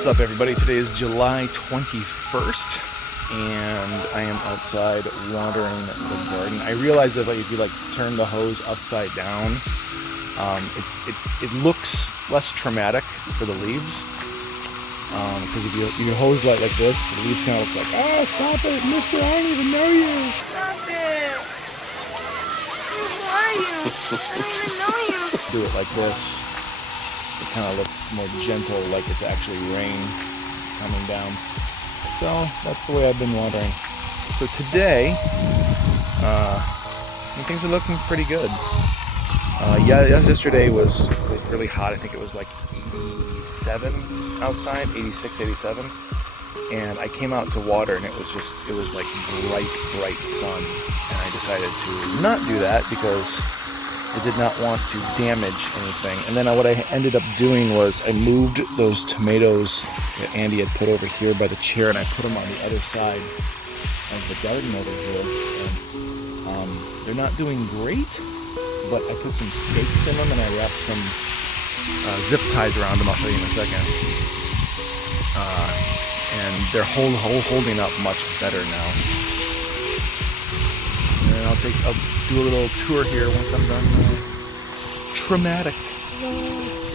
What's up, everybody? Today is July 21st, and I am outside watering the garden. I realize that if you turn the hose upside down, it looks less traumatic for the leaves. Because if you hose like this, the leaves kind of look like, oh, stop it, mister, I don't even know you. Stop it. Who are you? I don't even know you. Do it like this. It kind of looks more gentle, like it's actually rain coming down. So that's the way I've been watering. So today, things are looking pretty good. Yesterday was really hot. I think it was like 87 outside, 86, 87. And I came out to water, and it was like bright sun. And I decided to not do that because I did not want to damage anything. And then what I ended up doing was I moved those tomatoes that Andy had put over here by the chair, and I put them on the other side of the garden over here. And they're not doing great, but I put some stakes in them, and I wrapped some zip ties around them. I'll show you in a second. And they're holding up much better now. And I'll do a little tour here once I'm done. Traumatic.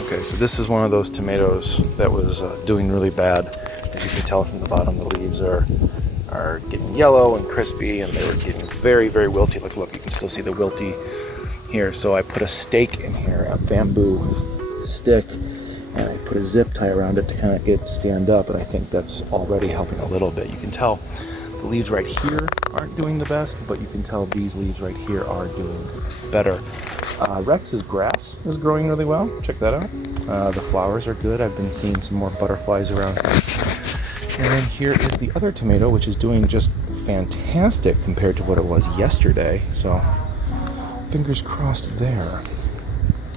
Okay, so this is one of those tomatoes that was doing really bad. As you can tell from the bottom, the leaves are getting yellow and crispy, and they were getting very, very wilty. Look, you can still see the wilty here. So I put a stake in here, a bamboo stick, and I put a zip tie around it to kind of get it to stand up, and I think that's already helping a little bit. You can tell the leaves right here aren't doing the best, but you can tell these leaves right here are doing better. Rex's grass is growing really well. Check that out. The flowers are good. I've been seeing some more butterflies around here. And then here is the other tomato, which is doing just fantastic compared to what it was yesterday. So fingers crossed there.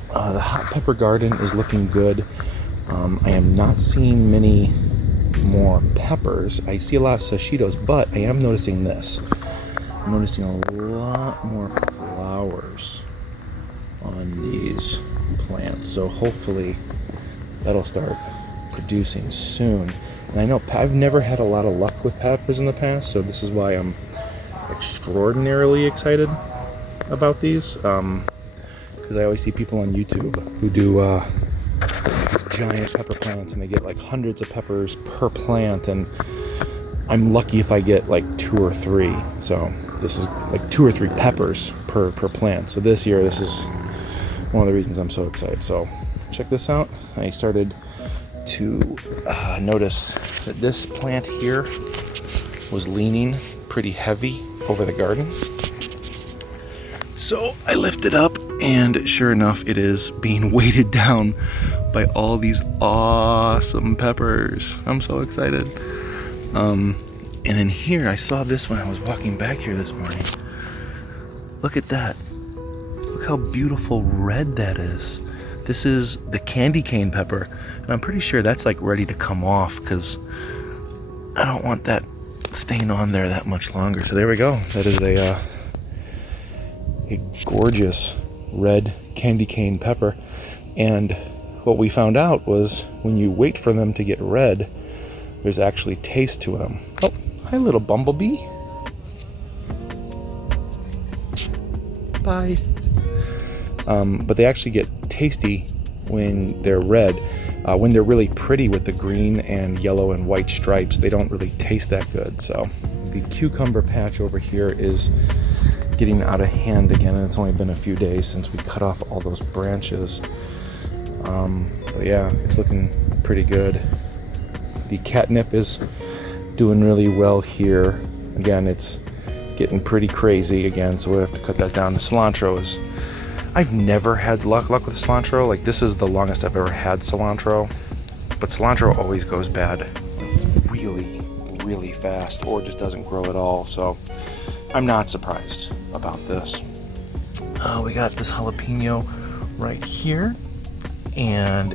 The hot pepper garden is looking good. I am not seeing many more peppers. I see a lot of sashitos, but I am noticing this. I'm noticing a lot more flowers on these plants. So hopefully that'll start producing soon. And I know I've never had a lot of luck with peppers in the past, so this is why I'm extraordinarily excited about these. Because I always see people on YouTube who do giant pepper plants, and they get like hundreds of peppers per plant, and I'm lucky if I get like 2 or 3. So this is like 2 or 3 peppers per plant. So this year, this is one of the reasons I'm so excited. So check this out. I started to notice that this plant here was leaning pretty heavy over the garden. So I lift it up, and sure enough, it is being weighted down by all these awesome peppers. I'm so excited. And in here, I saw this when I was walking back here this morning. Look at that. Look how beautiful red that is. This is the candy cane pepper, and I'm pretty sure that's like ready to come off because I don't want that staying on there that much longer. So there we go. That is a gorgeous red candy cane pepper. And what we found out was when you wait for them to get red, there's actually taste to them. Oh, hi, little bumblebee. Bye. But they actually get tasty when they're red. When they're really pretty with the green and yellow and white stripes, they don't really taste that good. So the cucumber patch over here is getting out of hand again, and it's only been a few days since we cut off all those branches. But yeah, it's looking pretty good. The catnip is doing really well here. Again, it's getting pretty crazy again, so we have to cut that down. The cilantro is, I've never had luck with cilantro. Like, this is the longest I've ever had cilantro, but cilantro always goes bad really, really fast, or just doesn't grow at all. So I'm not surprised about this. We got this jalapeno right here and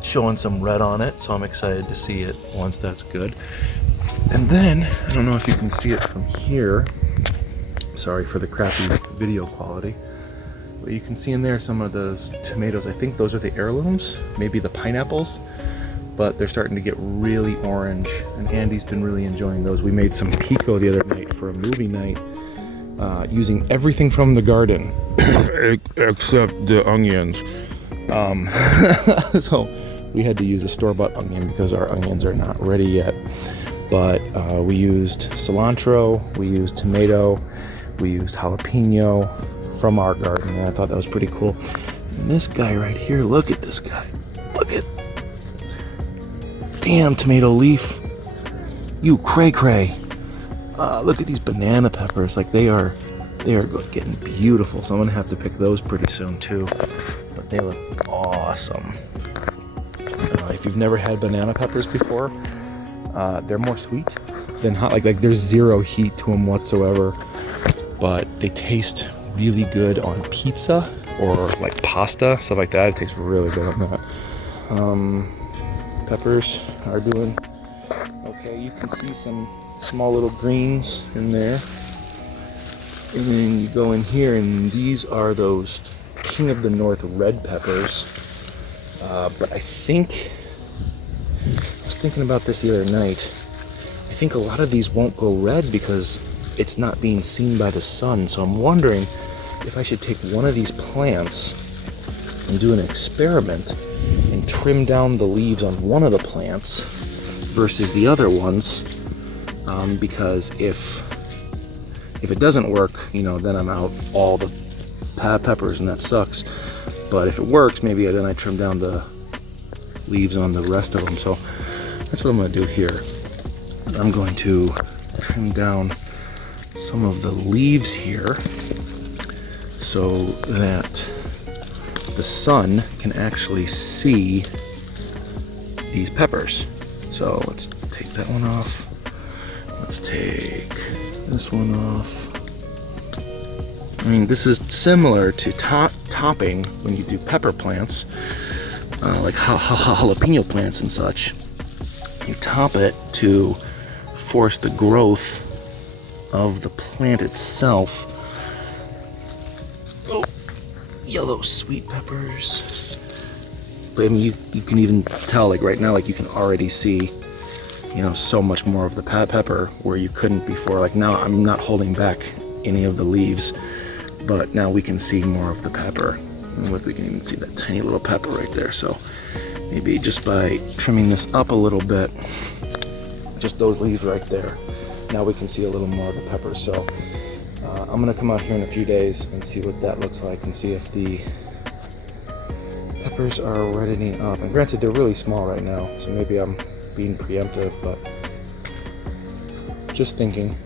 showing some red on it, so I'm excited to see it once that's good. And then, I don't know if you can see it from here, sorry for the crappy video quality, but you can see in there some of those tomatoes. I think those are the heirlooms, maybe the pineapples. but they're starting to get really orange, and Andy's been really enjoying those. We made some pico the other night for a movie night, using everything from the garden except the onions. So we had to use a store-bought onion because our onions are not ready yet. But we used cilantro, we used tomato, we used jalapeno from our garden, and I thought that was pretty cool. And this guy right here, look at this guy. Look at, damn tomato leaf. You cray-cray. Look at these banana peppers, like they are getting beautiful. So I'm gonna have to pick those pretty soon too. But they look awesome. If you've never had banana peppers before, they're more sweet than hot. Like there's zero heat to them whatsoever, but they taste really good on pizza or like pasta, stuff like that. It tastes really good on that. Peppers are doing okay. You can see some small little greens in there. And then you go in here, and these are those King of the North red peppers. But I was thinking about this the other night. I think a lot of these won't go red because it's not being seen by the sun. So I'm wondering if I should take one of these plants and do an experiment and trim down the leaves on one of the plants versus the other ones. Because if it doesn't work, then I'm out all the peppers, and that sucks. But if it works, maybe then I trim down the leaves on the rest of them. So that's what I'm going to do here. I'm going to trim down some of the leaves here so that the sun can actually see these peppers. So let's take that one off. Let's take this one off. I mean, this is similar to topping when you do pepper plants, like jalapeno plants and such. You top it to force the growth of the plant itself. Oh, yellow sweet peppers. But I mean, you can even tell, like right now, like you can already see, so much more of the pepper where you couldn't before. Like now I'm not holding back any of the leaves, but now we can see more of the pepper. And look, we can even see that tiny little pepper right there. So maybe just by trimming this up a little bit, just those leaves right there, now we can see a little more of the pepper. So I'm gonna come out here in a few days and see what that looks like and see if the peppers are reddening up. And granted, they're really small right now, so maybe I'm being preemptive, but just thinking.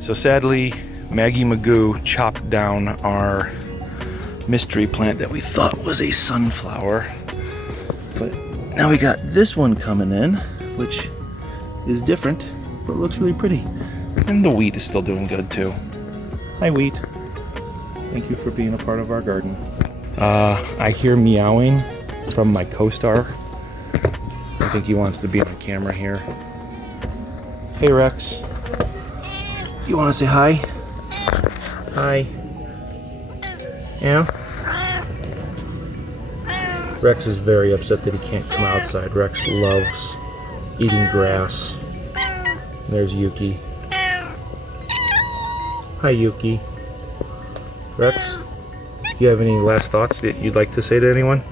So sadly, Maggie Magoo chopped down our mystery plant that we thought was a sunflower. But now we got this one coming in, which is different, but looks really pretty. And the wheat is still doing good too. Hi wheat. Thank you for being a part of our garden. I hear meowing from my co-star. I think he wants to be on camera here. Hey Rex. You want to say hi? Hi. Yeah? Rex is very upset that he can't come outside. Rex loves eating grass. There's Yuki. Hi Yuki. Rex, do you have any last thoughts that you'd like to say to anyone?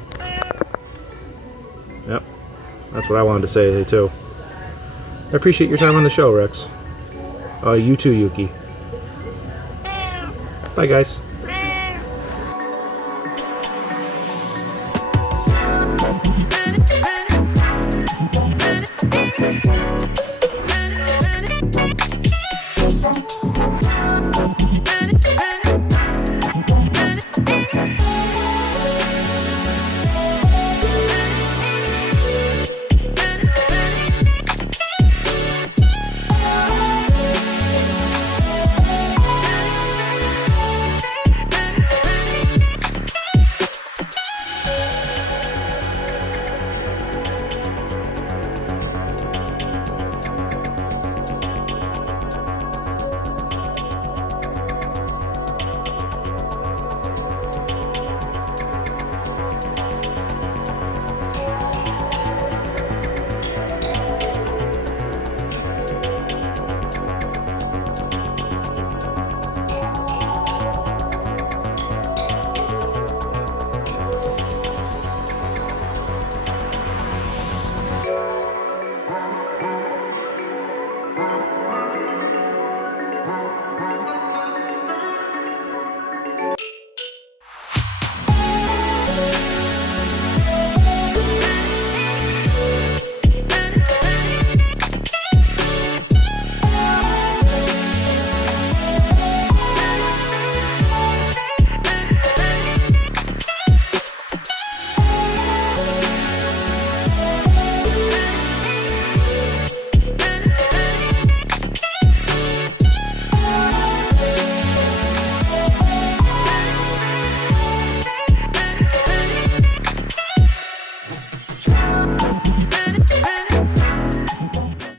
Yep. That's what I wanted to say too. I appreciate your time on the show, Rex. You too, Yuki. Bye, guys.